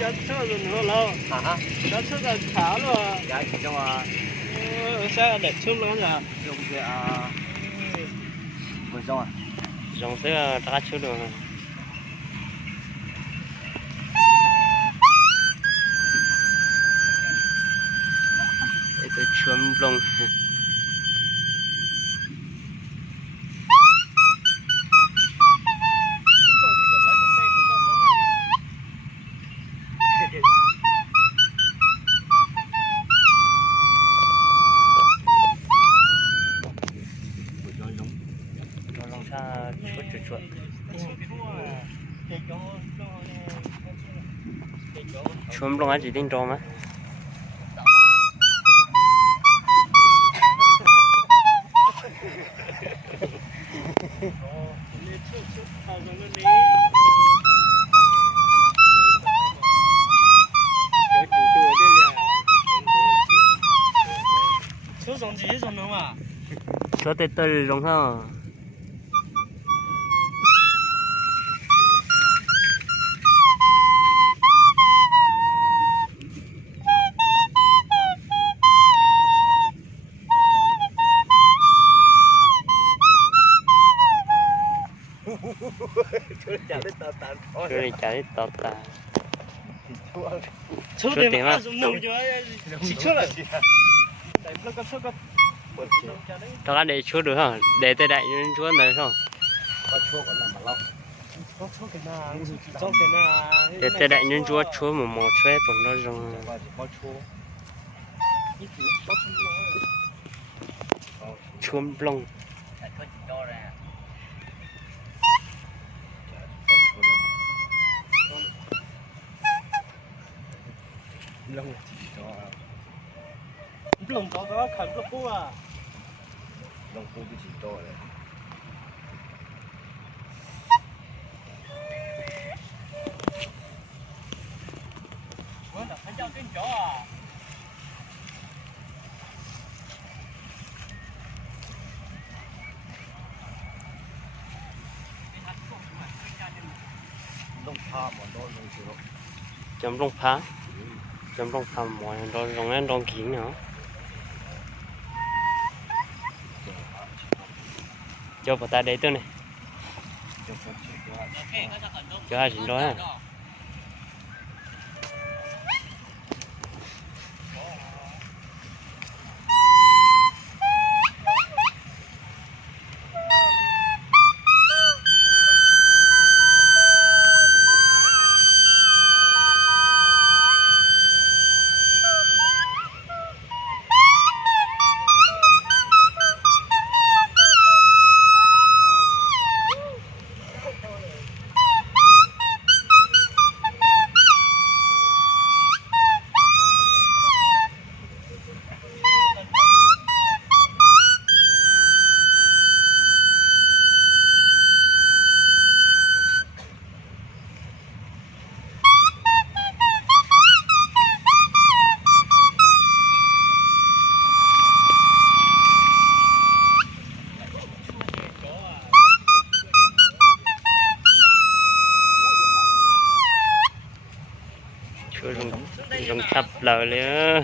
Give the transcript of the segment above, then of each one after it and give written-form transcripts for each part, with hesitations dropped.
Cho chơi rồi nữa lâu. Hả? Cho chơi là tháo rồi. Dạ chị trong à. Sao để chung luôn à? Trong cái vừa trong à. Giống sẽ ra chơi được. Đây tôi chuông lông. Chuột chuột lông anh chỉ tin tròn á chuột giống gì giống nó mà chuột tê tê giống ha Chưa chả đến tờ tàn thôi. Chưa chả đến tờ tàn. Chút tiền mà. Chút là gì hả? Cho anh để chút được hả? Để tới đại nhân chút này không? Có chút còn làm mà lâu. Để tới đại nhân chút chút một chuối còn nó rồi. Chuông lông. Lông chỉ cho lông có khẩn lông phu à? lông phu chỉ to này. Anh cho cái chó à? Lông pha mà đôi lông chịu. Chấm lông phá. Chấm lông phá mọi đôi lông ăn đòn kín nữa. Cho vào ta để tôi này. Cho hai chuyện đó à. Rồng thập lời nữa.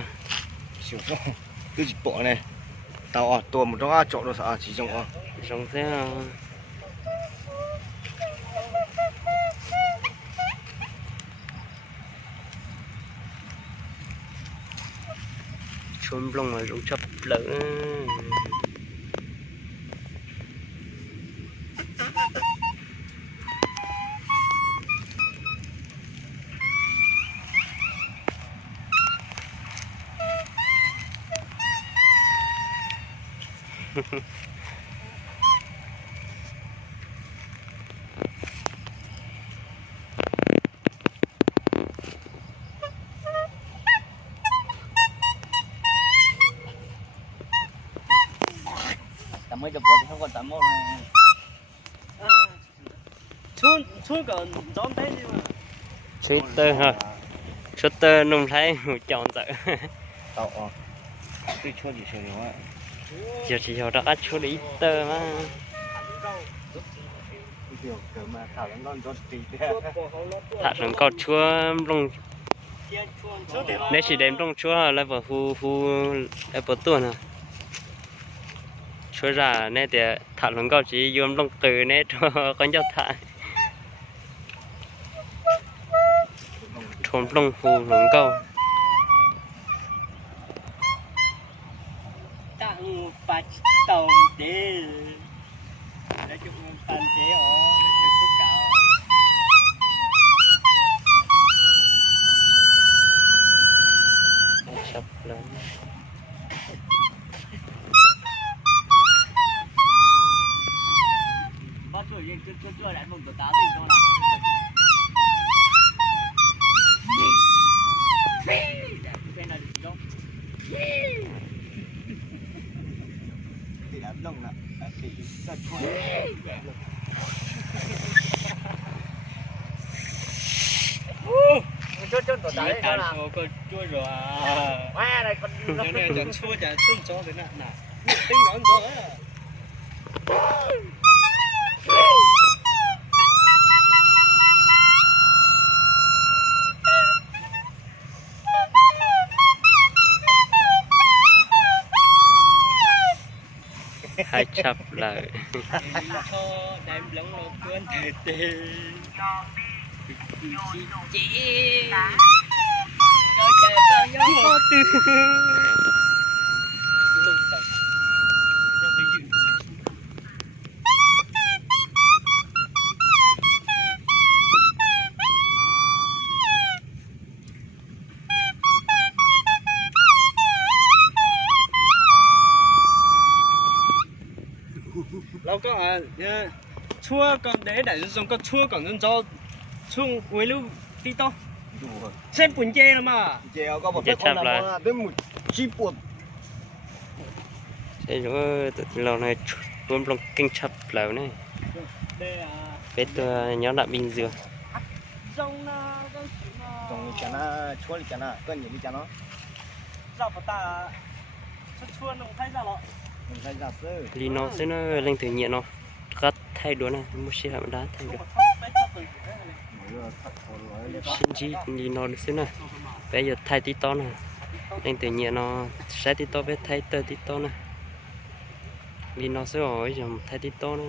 Cứ chỉ bộ này. Tao à, tuần một đó chỗ nó sợ chỉ trong Rồng thế chuông lông mà rồng thập lời. tao mới được bộ thì không còn tao mua này. Chuông còn giống thế gì mà. Twitter hả? Twitter nông thái một chọn tự. Tao cái chỗ gì chơi nữa. Giờ chỉ cho đã chút ít tơ mà. kiểu kiểu mà thảo nó non cho tí thả xuống cọt chúa lông nếu chỉ đem trong chúa là vào hu là vào tuần à chúa ra nè thì thả xuống cọt chỉ dùng lông từ nè cho con cho thả trốn lông hu lông câu tặng bạch tàu để chụp bàn chế ở để chụp cả sắp lớn bắt rồi lên chưa lại một cái táo thì cho lại cái này được không thì đã lông nè thì rất thôi chốt tổ đấy cho là con chua rồi à này con nó này chẳng chua cho thế nào nè tính ngón rồi hai chập lại cho đem lông lông quên tê chị coi trời coi nhớ có tư lông tật cho tôi dự lâu có chua còn để đại dùng có chua còn nên cho chung với lưu đi to xem bún chê mà chèo có một cái con nào tới một chi buồn thế nữa lâu này luôn lông kinh chập lại này cái tôi nhớ là bình dương trong chả nó chua thì chả nó cân gì đi chả nó rau của ta chua nó thay ra rồi mình thay ra sơ lý nó sẽ nó lên tự nhiên nó cắt thay đuôi này một xe hạm đá thay được xin chi lý nó sẽ này bây giờ thay tí to này lên tự nhiên nó sẽ tí to với thay tơ tí to này lý nó sẽ hỏi dòng thay tí to này